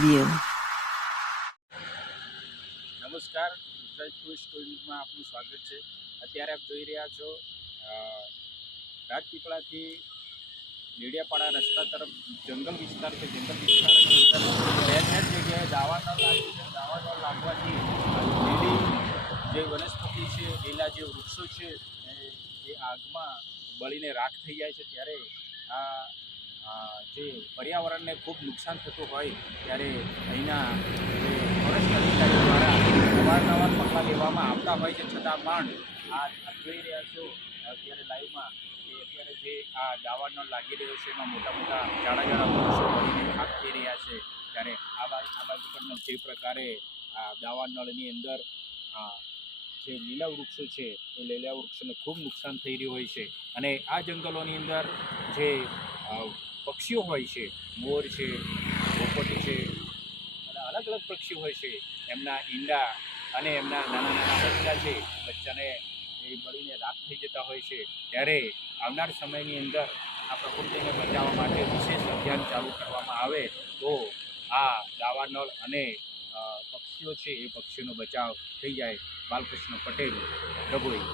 review. નમસ્કાર. Tourist ટુરિઝમમાં આપનું સ્વાગત છે. અત્યારે આપ જોઈ રહ્યા છો રાજપીપળાથી નેડિયાપાડા રસ્તા તરફ જંગલ વિસ્તાર કે જંગલ વિસ્તાર જગ્યાએ દાવાનળ લાગ્યું છે. દાવાનળ લાગવાથી લીલી જે વનસ્પતિ છે, એના જે વૃક્ષો છે એ આગમાં બળીને રાખ થઈ જાય છે. ત્યારે આ જે પર્યાવરણને ખૂબ નુકસાન થતું હોય ત્યારે અહીંના ફોરેસ્ટ અધિકારીઓ દ્વારા અવારનવાર પગલાં લેવામાં આવતા હોય છે. છતાં પણ આ જોઈ રહ્યા છો, અત્યારે લાઈવમાં કે અત્યારે જે આ દાવાનળ લાગી રહ્યો છે, એમાં મોટા મોટા જાડા જાડા વૃક્ષો પડીને ખાક થઈ રહ્યા છે, ત્યારે આ બાજુ આ બાજુ પણ જે પ્રકારે આ દાવાનળની અંદર જે લીલા વૃક્ષો છે, એ લીલા વૃક્ષોને ખૂબ નુકસાન થઈ રહ્યું હોય છે. અને આ જંગલોની અંદર જે પક્ષીઓ હોય છે, મોર છે, પોપટ છે અને અલગ અલગ પક્ષીઓ હોય છે. એમના ઈંડા અને એમના નાના નાના બચ્ચા છે. બચ્ચાને એ બળીને રાખ થઈ જતા હોય છે. ત્યારે આવનાર સમયની અંદર આ પ્રકૃતિને બચાવવા માટે વિશેષ અભિયાન ચાલુ કરવામાં આવે તો આ દાવાનળ અને પક્ષીઓ છે એ પક્ષીઓનો બચાવ થઈ જાય. બાલકૃષ્ણ પટેલ ડભોઈ